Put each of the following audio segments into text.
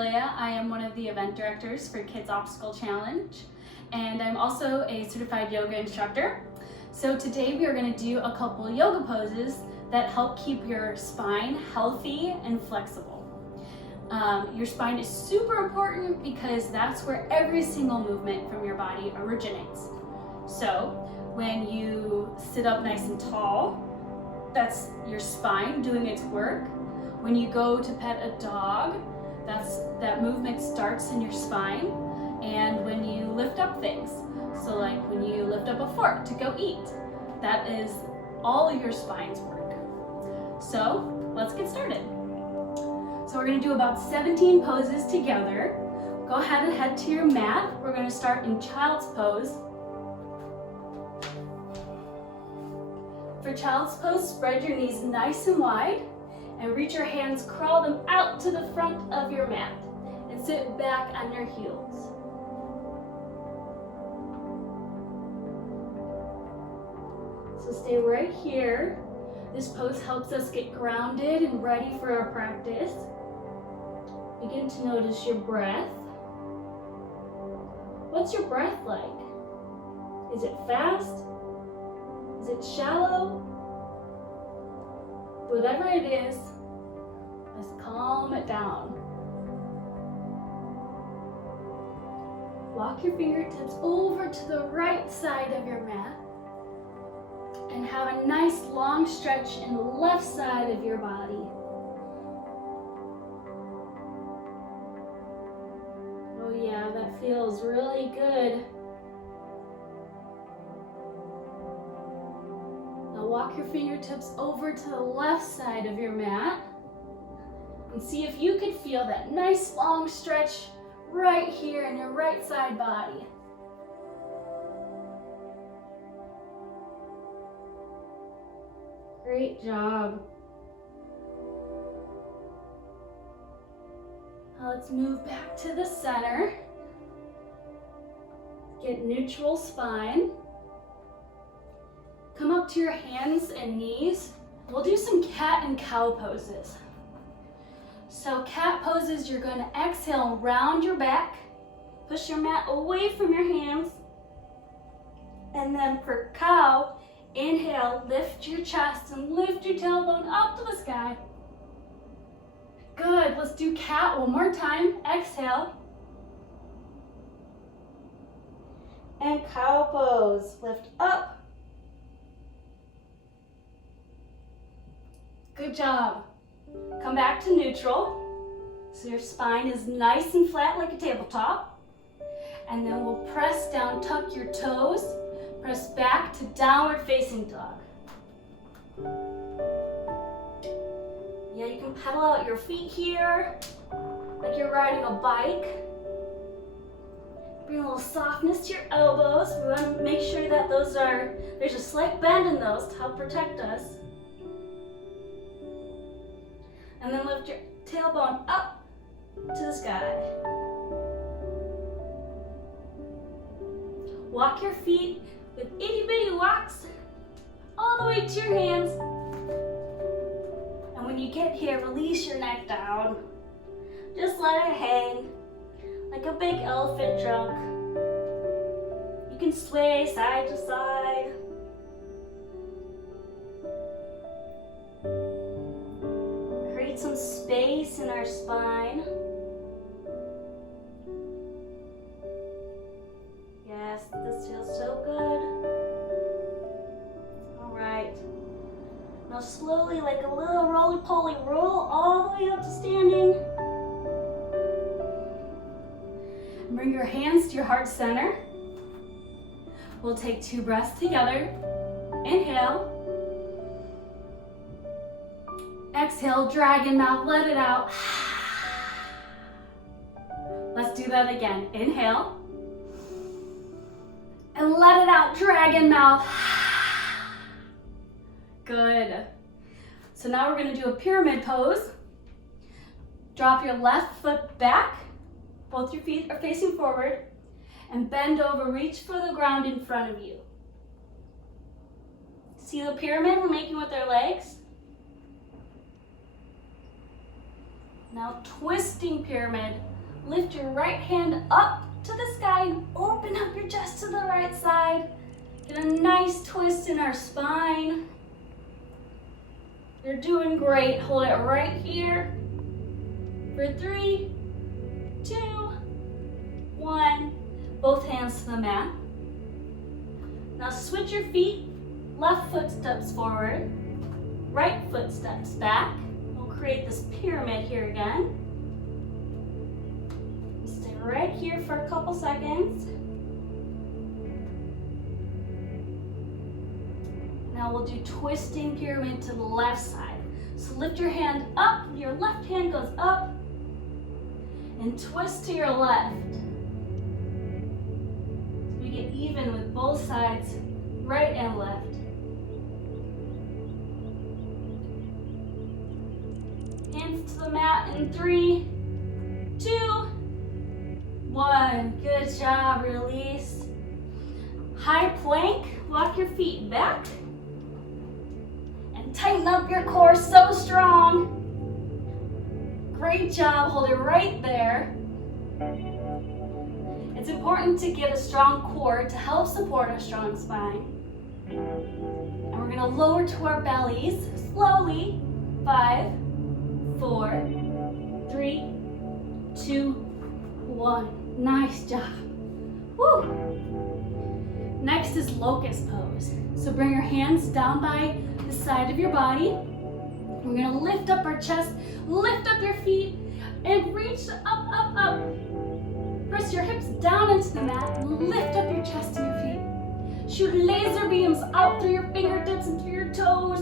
Amelia. I am one of the event directors for Kids Obstacle Challenge, and I'm also a certified yoga instructor. So today we are going to do a couple yoga poses that help keep your spine healthy and flexible. Your spine is super important because that's where every single movement from your body originates. So when you sit up nice and tall, that's your spine doing its work. When you go to pet a dog, that movement starts in your spine. And when you lift up things, so like when you lift up a fork to go eat, that is all your spine's work. So let's get started. So we're going to do about 17 poses together. Go ahead and head to your mat. We're going to start in child's pose. For child's pose, spread your knees nice and wide and reach your hands, crawl them out to the front of your mat and sit back on your heels. So stay right here. This pose helps us get grounded and ready for our practice. Begin to notice your breath. What's your breath like? Is it fast? Is it shallow? Whatever it is, just calm it down. Walk your fingertips over to the right side of your mat and have a nice long stretch in the left side of your body. Oh yeah, that feels really good. Walk your fingertips over to the left side of your mat and see if you can feel that nice long stretch right here in your right side body. Great job. Now let's move back to the center. Get neutral spine. Come up to your hands and knees. We'll do some cat and cow poses. So cat poses, you're going to exhale, round your back, push your mat away from your hands. And then for cow, inhale, lift your chest and lift your tailbone up to the sky. Good, let's do cat one more time. Exhale. And cow pose, lift up. Good job. Come back to neutral. So your spine is nice and flat like a tabletop. And then we'll press down, tuck your toes, press back to downward facing dog. Yeah, you can pedal out your feet here, like you're riding a bike. Bring a little softness to your elbows. We want to make sure that there's a slight bend in those to help protect us. And then lift your tailbone up to the sky. Walk your feet with itty bitty walks all the way to your hands. And when you get here, release your neck down. Just let it hang like a big elephant trunk. You can sway side to side. Some space in our spine. Yes, this feels so good. All right. Now slowly, like a little roly-poly, roll all the way up to standing. And bring your hands to your heart center. We'll take 2 breaths together. Inhale. Exhale, dragon mouth, let it out. Let's do that again. Inhale. And let it out, dragon mouth. Good. So now we're going to do a pyramid pose. Drop your left foot back. Both your feet are facing forward. And bend over, reach for the ground in front of you. See the pyramid we're making with our legs? Now twisting pyramid Lift your right hand up to the sky and open up your chest to the right side. Get a nice twist in our spine. You're doing great. Hold it right here for 3, 2, 1. Both hands to the mat. Now switch your feet. Left foot steps forward, right foot steps back. We'll create this pyramid here again. Stay right here for a couple seconds. Now we'll do twisting pyramid to the left side. So lift your hand up, your left hand goes up, and twist to your left. So we get even with both sides, right and left. Hands to the mat in 3, 2, 1. Good job, release. High plank, walk your feet back. And tighten up your core so strong. Great job, hold it right there. It's important to get a strong core to help support a strong spine. And we're gonna lower to our bellies slowly. 5, 4, 3, 2, 1. Nice job. Woo. Next is locust pose. So bring your hands down by the side of your body. We're gonna lift up our chest, lift up your feet, and reach up, up, up. Press your hips down into the mat and lift up your chest and your feet. Shoot laser beams out through your fingertips and through your toes.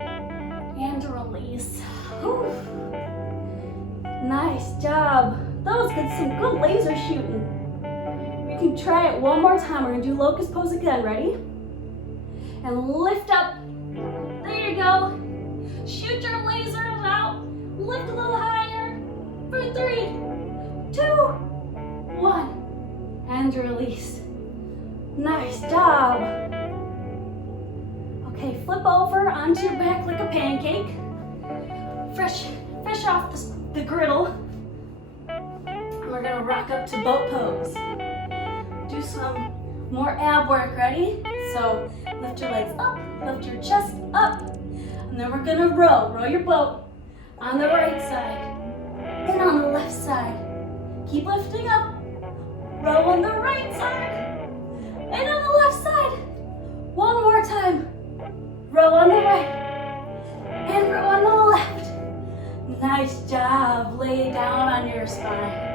And release. Whew. Nice job. That was good, some good laser shooting. We can try it one more time. We're gonna do locust pose again. Ready? And lift up. There you go. Shoot your lasers out. Lift a little higher. For 3, 2, 1. And release. Nice job. Okay, flip over onto your back like a pancake. Fresh off the griddle. And we're gonna rock up to boat pose. Do some more ab work, ready? So lift your legs up, lift your chest up, and then we're gonna row your boat on the right side and on the left side. Keep lifting up, row on the right side and on the left side. One more time, row on the right and row on the left. Nice job, lay down on your spine.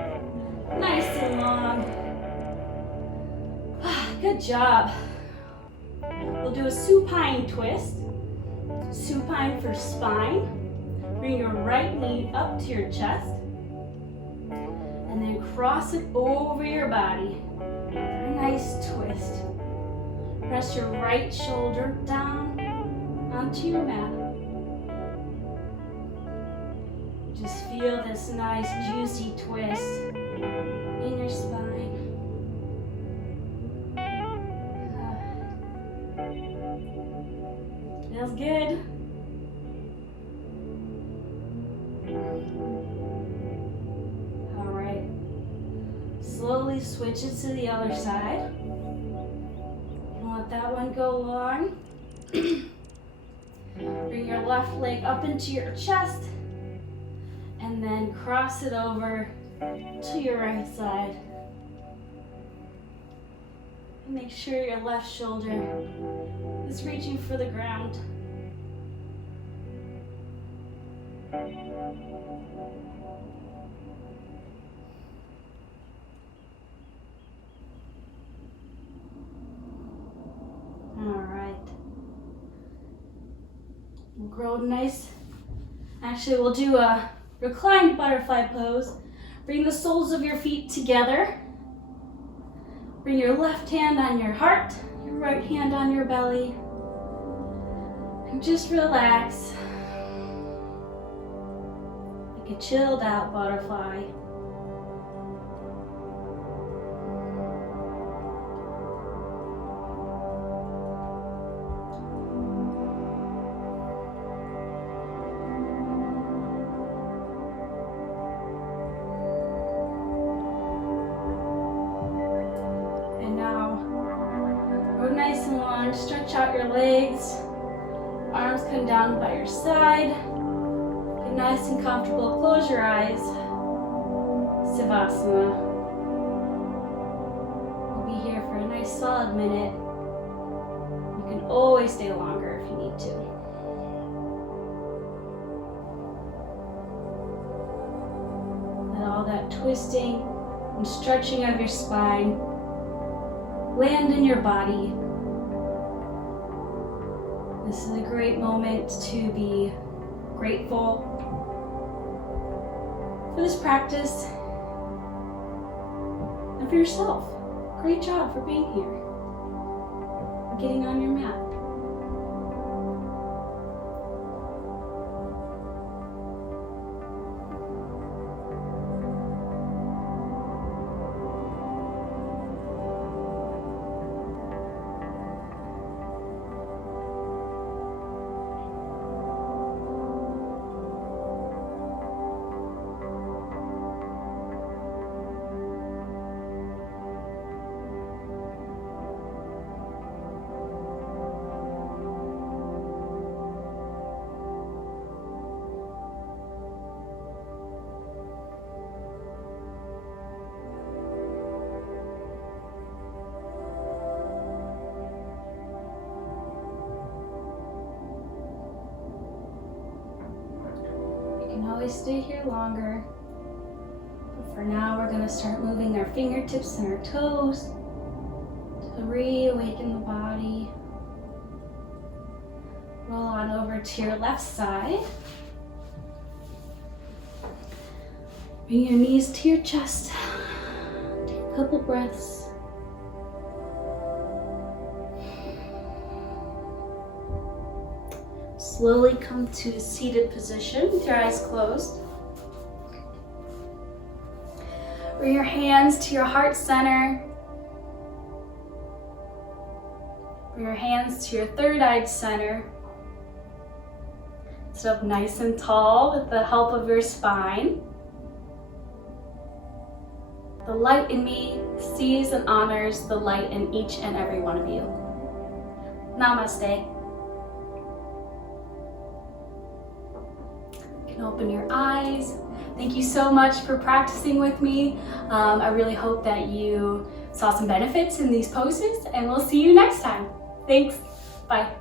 Nice and long. Good job. We'll do a supine twist. Supine for spine. Bring your right knee up to your chest. And then cross it over your body. A nice twist. Press your right shoulder down onto your mat. Just feel this nice juicy twist in your spine. Feels good. All right. Slowly switch it to the other side. And let that one go long. Bring your left leg up into your chest. And then cross it over to your right side. Make sure your left shoulder is reaching for the ground. All right. We'll grow nice. Actually, we'll do a reclined butterfly pose. Bring the soles of your feet together. Bring your left hand on your heart, your right hand on your belly. And just relax. Like a chilled out butterfly. on, stretch out your legs. Arms come down by your side. Get nice and comfortable. Close your eyes. Savasana. We'll be here for a nice solid minute. You can always stay longer if you need to. Let all that twisting and stretching of your spine land in your body. This is a great moment to be grateful for this practice and for yourself. Great job for being here, for getting on your mat. Always stay here longer. But for now, we're going to start moving our fingertips and our toes to reawaken the body. Roll on over to your left side. Bring your knees to your chest. Take a couple breaths. Slowly come to a seated position with your eyes closed. Bring your hands to your heart center. Bring your hands to your third eye center. Sit up nice and tall with the help of your spine. The light in me sees and honors the light in each and every one of you. Namaste. Open your eyes. Thank you so much for practicing with me. I really hope that you saw some benefits in these poses, and we'll see you next time. Thanks. Bye.